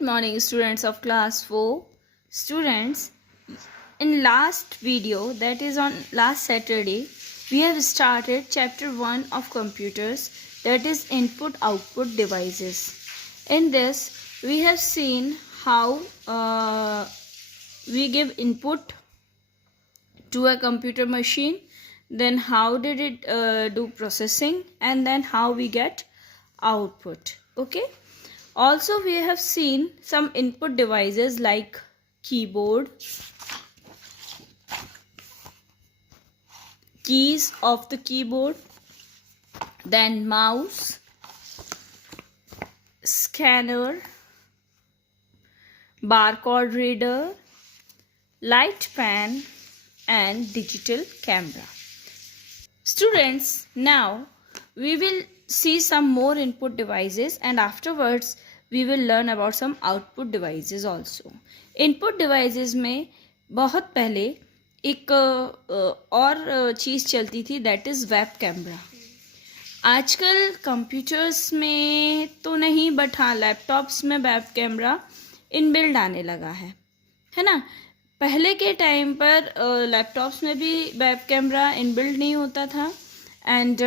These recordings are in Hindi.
Good morning, students of class 4. Students, in last video, that is on last Saturday, we have started chapter 1 of computers, that is input output devices. In this, we have seen how we give input to a computer machine, then how did it do processing, and then how we get output. Okay. Also, we have seen some input devices like keyboard, keys of the keyboard, then mouse, scanner, barcode reader, light fan, and digital camera. Students, now we will see some more input devices and afterwards we will learn about some output devices also. Input devices में बहुत पहले एक और चीज़ चलती थी, that is वेब कैमरा. आजकल कंप्यूटर्स में तो नहीं, बट हाँ लैपटॉप्स में वेब कैमरा इनबिल्ड आने लगा है ना. पहले के टाइम पर लैपटॉप्स में भी वेब कैमरा इनबिल्ड नहीं होता था एंड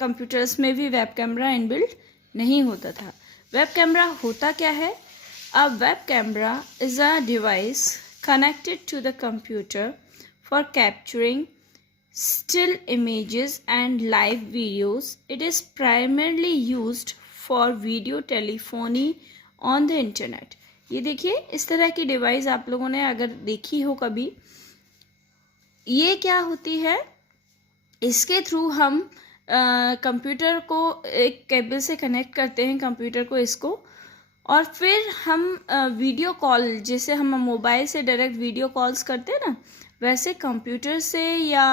कंप्यूटर्स में भी वेब कैमरा इनबिल्ड नहीं होता था. वेब कैमरा होता क्या है? A web camera is a device connected to the computer for capturing still images and live videos. It is primarily used for video telephony on the internet. ये देखिए, इस तरह की डिवाइस आप लोगों ने अगर देखी हो कभी, ये क्या होती है, इसके थ्रू हम कंप्यूटर को एक केबल से कनेक्ट करते हैं, कंप्यूटर को इसको, और फिर हम वीडियो कॉल, जैसे हम मोबाइल से डायरेक्ट वीडियो कॉल्स करते हैं ना, वैसे कंप्यूटर से या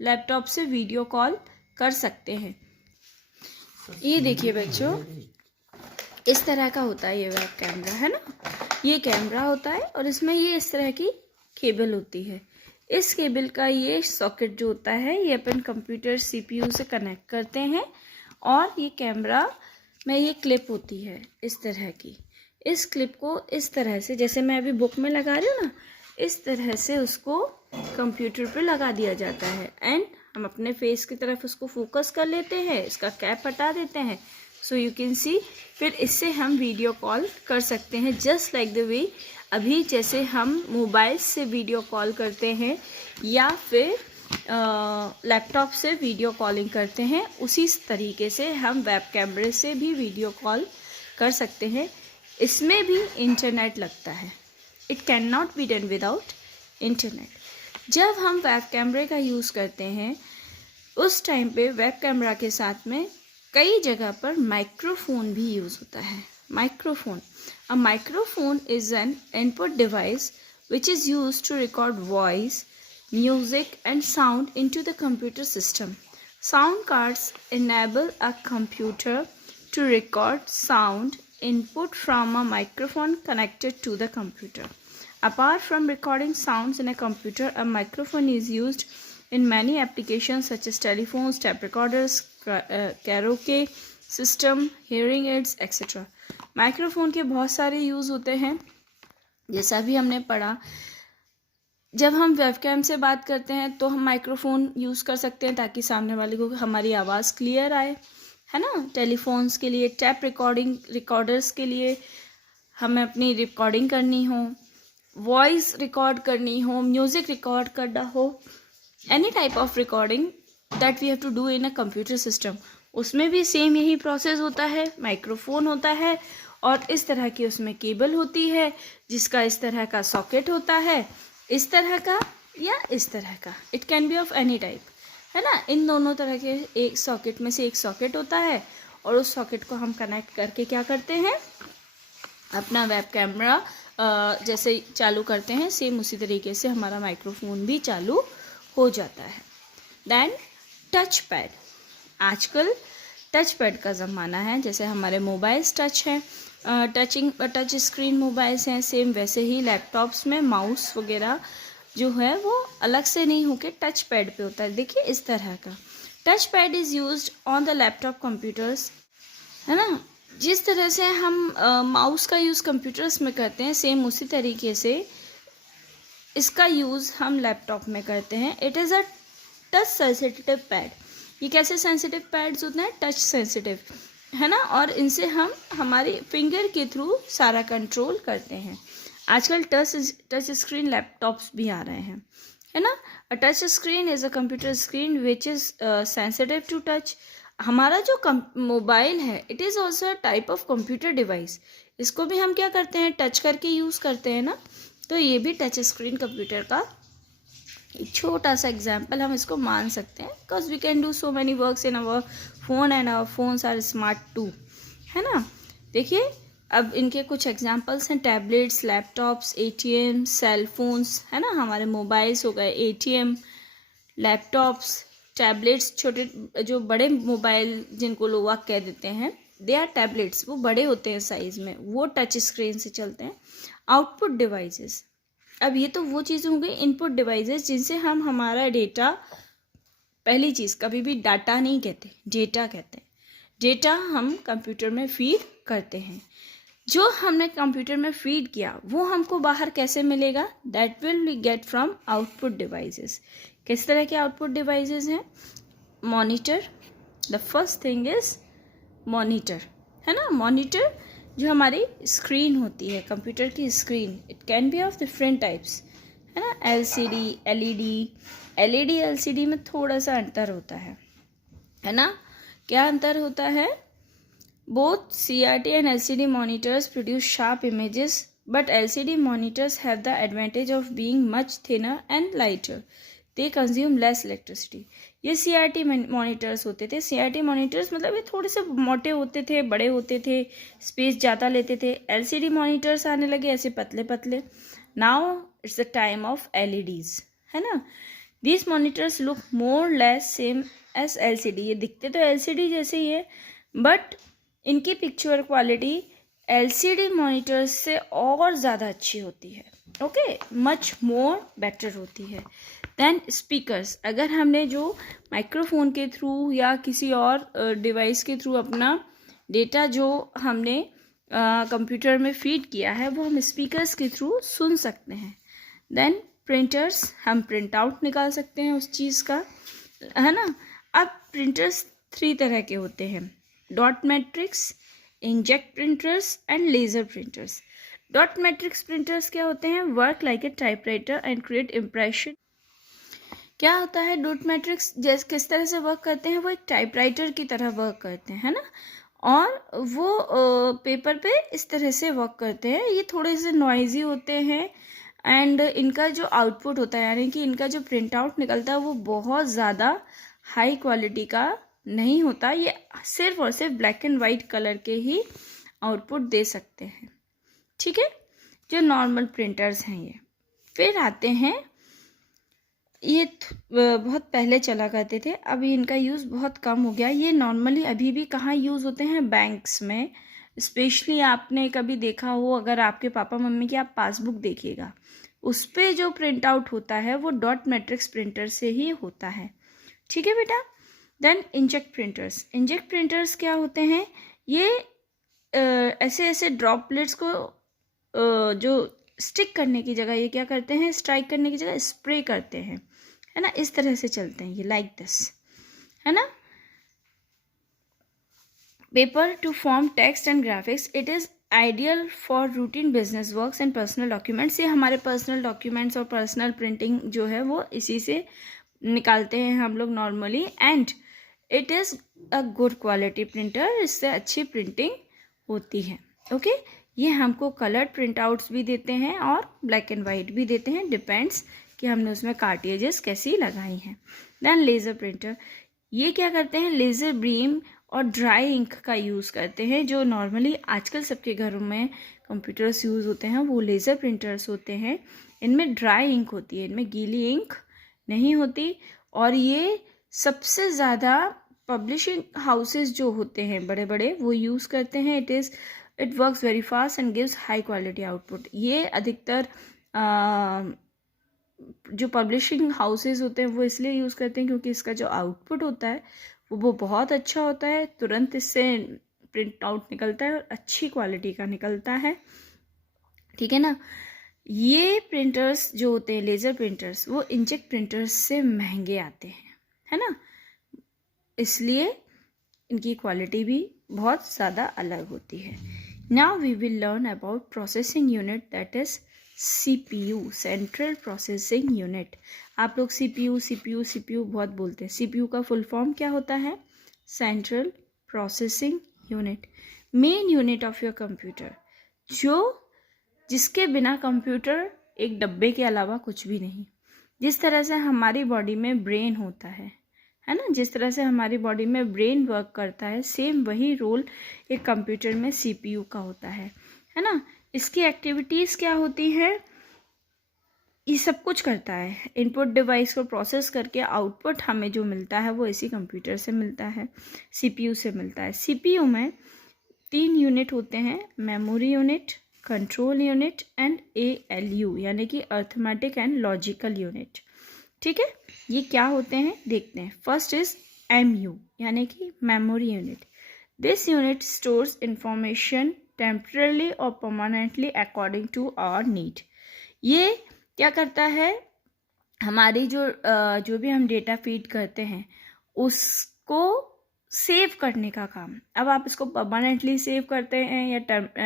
लैपटॉप से वीडियो कॉल कर सकते हैं. ये देखिए बच्चों, इस तरह का होता है ये वेब कैमरा, है ना. ये कैमरा होता है और इसमें ये इस तरह की केबल होती है. इस केबल का ये सॉकेट जो होता है, ये अपन कंप्यूटर सीपीयू से कनेक्ट करते हैं और ये कैमरा में ये क्लिप होती है इस तरह की. इस क्लिप को इस तरह से, जैसे मैं अभी बुक में लगा रही हूँ ना, इस तरह से उसको कंप्यूटर पे लगा दिया जाता है एंड हम अपने फेस की तरफ उसको फोकस कर लेते हैं, इसका कैप हटा देते हैं, सो यू कैन सी. फिर इससे हम वीडियो कॉल कर सकते हैं, जस्ट लाइक द वे अभी जैसे हम मोबाइल से वीडियो कॉल करते हैं या फिर लैपटॉप से वीडियो कॉलिंग करते हैं, उसी तरीके से हम वेब कैमरे से भी वीडियो कॉल कर सकते हैं. इसमें भी इंटरनेट लगता है. It can not be done without internet. जब हम वेब कैमरे का यूज़ करते हैं उस टाइम पे वेब कैमरा के साथ में कई जगह पर माइक्रोफोन भी यूज़ होता है. Microphone, a microphone is an input device which is used to record voice, music and sound into the computer system. Sound cards enable a computer to record sound input from a microphone connected to the computer. Apart from recording sounds in a computer, a microphone is used in many applications such as telephones, tape recorders, karaoke system, hearing aids, etc. Microphone के बहुत सारे यूज़ होते हैं, जैसा भी हमने पढ़ा. जब हम वेबकैम से बात करते हैं तो हम माइक्रोफोन यूज़ कर सकते हैं ताकि सामने वाले को हमारी आवाज़ क्लियर आए, है ना. टेलीफोन्स के लिए, टैप रिकॉर्डर्स के लिए हमें अपनी रिकॉर्डिंग करनी हो, वॉइस रिकॉर्ड करनी हो, म्यूज़िक रिकॉर्ड करना हो, any type of recording that we have to do in a computer system, उसमें भी सेम यही प्रोसेस होता है. माइक्रोफोन होता है और इस तरह की उसमें केबल होती है जिसका इस तरह का सॉकेट होता है, इस तरह का या इस तरह का. It can be of any type, है ना. इन दोनों तरह के एक सॉकेट में से एक सॉकेट होता है और उस सॉकेट को हम कनेक्ट करके क्या करते हैं, अपना वेब कैमरा जैसे चालू करते हैं, सेम उसी तरीके से हमारा माइक्रोफोन भी चालू हो जाता है. Then touch pad. आजकल टच पैड का ज़माना है. जैसे हमारे मोबाइल्स टच हैं, टच स्क्रीन मोबाइल्स हैं, सेम वैसे ही लैपटॉप्स में माउस वगैरह जो है वो अलग से नहीं होके टच पैड पे होता है. देखिए इस तरह का touch pad is used on the laptop computers, है ना. जिस तरह से हम माउस का यूज़ कंप्यूटर्स में करते हैं, सेम उसी तरीके से इसका यूज़ हम लैपटॉप में करते हैं. It is a touch sensitive pad. ये कैसे सेंसिटिव पैड्स होते हैं? टच सेंसिटिव, है ना. और इनसे हम हमारी फिंगर के थ्रू सारा कंट्रोल करते हैं. आजकल टच स्क्रीन लैपटॉप्स भी आ रहे हैं, है ना. A touch screen is a computer screen which is sensitive to touch. हमारा जो मोबाइल है, it is also a type of computer device. इसको भी हम क्या करते हैं? टच करके यूज़ करते हैं ना. तो ये भी टच स्क्रीन कंप्यूटर का एक छोटा सा एग्जाम्पल हम इसको मान सकते हैं. Because we can do so many works in our phone and our phones are smart too, है ना. देखिए, अब इनके कुछ एग्जाम्पल्स हैं. Tablets, laptops, ATM, cell phones, है ना. हमारे मोबाइल्स हो गए, एटीएम, लैपटॉप्स, टैबलेट्स. छोटे जो बड़े मोबाइल जिनको लोग कह देते हैं, दे आर टैबलेट्स. वो बड़े होते हैं साइज में, वो टच स्क्रीन से चलते हैं. Output devices. अब ये तो वो चीज़ हो गई इनपुट डिवाइसेस जिनसे हम हमारा डेटा, पहली चीज़, कभी भी डाटा नहीं कहते, डेटा कहते हैं. डेटा हम कंप्यूटर में फीड करते हैं. जो हमने कंप्यूटर में फीड किया वो हमको बाहर कैसे मिलेगा? That will we get from output devices. किस तरह के आउटपुट डिवाइसेस हैं? Monitor. The first thing is monitor, है ना. मॉनिटर जो हमारी स्क्रीन होती है, कंप्यूटर की screen, it can be of different types, है ना. एलसीडी, एलईडी, एलसीडी में थोड़ा सा अंतर होता है ना. क्या अंतर होता है? Both CRT and LCD monitors produce sharp images, but LCD monitors have the advantage of being much thinner and lighter. They consume less electricity. ये CRT monitors होते थे. CRT monitors मतलब ये थोड़े से मोटे होते थे, बड़े होते थे, स्पेस ज़्यादा लेते थे. LCD monitors आने लगे ऐसे पतले पतले. Now it's the time of LEDs, है ना. These monitors look more or less same as LCD. ये दिखते तो LCD जैसे ही है, बट इनकी पिक्चर क्वालिटी LCD मॉनिटर्स से और ज़्यादा अच्छी होती है. ओके, मच मोर बेटर होती है. Then speakers. अगर हमने जो माइक्रोफोन के थ्रू या किसी और डिवाइस के थ्रू अपना डेटा जो हमने कंप्यूटर में फीड किया है वो हम स्पीकर्स के थ्रू सुन सकते हैं. Then printers. हम प्रिंट आउट निकाल सकते हैं उस चीज़ का, है ना. अब प्रिंटर्स 3 तरह के होते हैं: dot matrix, inkjet printers and laser printers. Dot matrix printers क्या होते हैं? Work like a typewriter and create impression. क्या होता है डॉट मैट्रिक्स? जैसे किस तरह से वर्क करते हैं? वो एक टाइपराइटर की तरह वर्क करते हैं, है ना. और वो पेपर पे इस तरह से वर्क करते हैं. ये थोड़े से नॉइजी होते हैं एंड इनका जो आउटपुट होता है, यानी कि इनका जो प्रिंट आउट निकलता है वो बहुत ज़्यादा हाई क्वालिटी का नहीं होता. ये सिर्फ और सिर्फ ब्लैक एंड वाइट कलर के ही आउटपुट दे सकते हैं, ठीक है, जो नॉर्मल प्रिंटर्स हैं ये. फिर आते हैं, ये बहुत पहले चला करते थे, अभी इनका यूज़ बहुत कम हो गया. ये नॉर्मली अभी भी कहाँ यूज़ होते हैं? बैंक्स में. स्पेशली आपने कभी देखा हो, अगर आपके पापा मम्मी की आप पासबुक देखिएगा, उस पर जो प्रिंट आउट होता है वो डॉट मैट्रिक्स प्रिंटर से ही होता है, ठीक है बेटा. Then inkjet printers. Inkjet printers क्या होते हैं? ये ऐसे ऐसे ड्रॉपलेट्स को जो स्टिक करने की जगह ये क्या करते हैं? स्ट्राइक करने की जगह स्प्रे करते हैं, है ना. इस तरह से चलते हैं ये, लाइक दिस, है ना. Paper two form text and graphics. It is ideal for routine business works and personal documents. ये हमारे पर्सनल डॉक्यूमेंट्स और पर्सनल प्रिंटिंग जो है वो इसी से निकालते हैं हम लोग normally. And it is a good quality printer. इससे अच्छी प्रिंटिंग होती है. ओके, ये हमको कलर्ड प्रिंट आउट्स भी देते हैं और ब्लैक एंड वाइट भी देते हैं, डिपेंड्स कि हमने उसमें कार्टेजेस कैसी लगाई हैं. Then laser printer. ये क्या करते हैं? लेज़र बीम और ड्राई इंक का यूज़ करते हैं. जो नॉर्मली आजकल सबके घरों में कंप्यूटर्स यूज़ होते हैं वो लेज़र प्रिंटर्स होते हैं. इनमें ड्राई इंक होती है, इनमें गीली इंक नहीं होती. और ये सबसे ज़्यादा पब्लिशिंग हाउसेस जो होते हैं बड़े बड़े वो यूज़ करते हैं. It works very fast and gives high quality output. ये अधिकतर जो पब्लिशिंग हाउसेस होते हैं वो इसलिए यूज़ करते हैं क्योंकि इसका जो आउटपुट होता है वो बहुत अच्छा होता है. तुरंत इससे प्रिंट आउट निकलता है और अच्छी क्वालिटी का निकलता है, ठीक है ना। ये प्रिंटर्स जो होते हैं लेज़र प्रिंटर्स, वो इंकजेट प्रिंटर्स से महंगे आते हैं, है ना, इसलिए इनकी क्वालिटी भी बहुत ज़्यादा अलग होती है। Now we will learn about processing unit, that is CPU, central processing unit. आप लोग CPU बहुत बोलते हैं। CPU का फुल फॉर्म क्या होता है? Central processing unit, main unit of your computer, जिसके बिना कंप्यूटर एक डब्बे के अलावा कुछ भी नहीं। जिस तरह से हमारी बॉडी में ब्रेन होता है ना, जिस तरह से हमारी बॉडी में ब्रेन वर्क करता है, सेम वही रोल एक कंप्यूटर में CPU का होता है ना। इसकी एक्टिविटीज़ क्या होती है? ये सब कुछ करता है। इनपुट डिवाइस को प्रोसेस करके आउटपुट हमें जो मिलता है वो इसी कंप्यूटर से मिलता है, CPU से मिलता है। CPU में 3 यूनिट होते हैं, memory unit, control unit and ALU, यानी कि अर्थमेटिक एंड लॉजिकल यूनिट, ठीक है। ये क्या होते हैं देखते हैं। फर्स्ट इज MU, यानी कि memory unit. This unit stores information temporarily और permanently according to our need. ये क्या करता है? हमारी जो भी हम डेटा फीड करते हैं उसको सेव करने का काम। अब आप इसको परमानेंटली सेव करते हैं या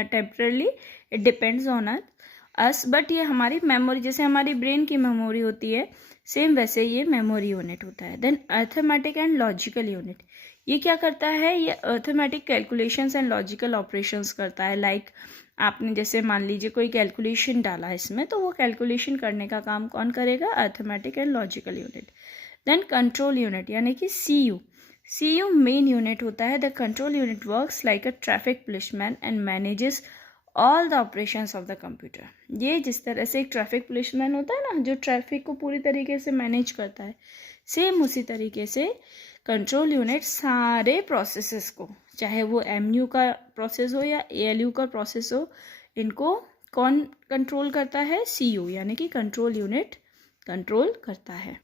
temporarily, it depends on us, but ये हमारी मेमोरी, जैसे हमारी ब्रेन की मेमोरी होती है, सेम वैसे ये मेमोरी यूनिट होता है। Then arithmetic and logical unit, ये क्या करता है? ये arithmetic calculations and logical operations करता है। लाइक आपने जैसे मान लीजिए कोई कैलकुलेशन डाला इसमें, तो वो कैलकुलेशन करने का काम कौन करेगा? Arithmetic and logical unit. Then control unit, यानी कि CU मेन यूनिट होता है। The control unit works like a traffic policeman and manages all the operations of the computer. ये जिस तरह से एक ट्रैफिक पुलिसमैन होता है ना, जो ट्रैफिक को पूरी तरीके से मैनेज करता है, सेम उसी तरीके से कंट्रोल यूनिट सारे प्रोसेसेस को, चाहे वो MU का प्रोसेस हो या ALU का प्रोसेस हो, इनको कौन कंट्रोल करता है? CU, यानी कि कंट्रोल यूनिट कंट्रोल करता है।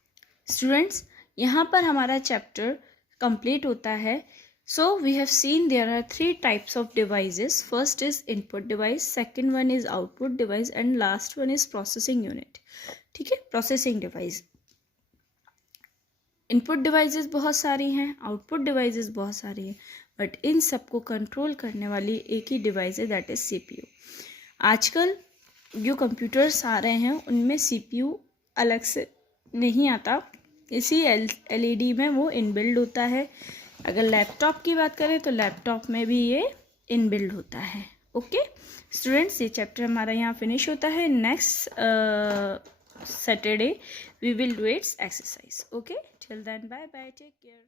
स्टूडेंट्स, यहाँ पर हमारा चैप्टर कंप्लीट होता है। So we have seen there are 3 types of devices. First is input device, second one is output device and last one is processing unit. ठीक है, processing device. इनपुट डिवाइसेस बहुत सारी हैं, आउटपुट डिवाइसेस बहुत सारी हैं, बट इन सबको कंट्रोल करने वाली एक ही डिवाइस है, दैट इज CPU। आजकल जो कंप्यूटर्स आ रहे हैं उनमें CPU अलग से नहीं आता, इसी LED में वो इनबिल्ड होता है। अगर लैपटॉप की बात करें तो लैपटॉप में भी ये इनबिल्ड होता है। ओके स्टूडेंट्स, ये चैप्टर हमारा यहाँ फिनिश होता है। Next Saturday we will do its exercise. Okay, till then, bye bye, take care.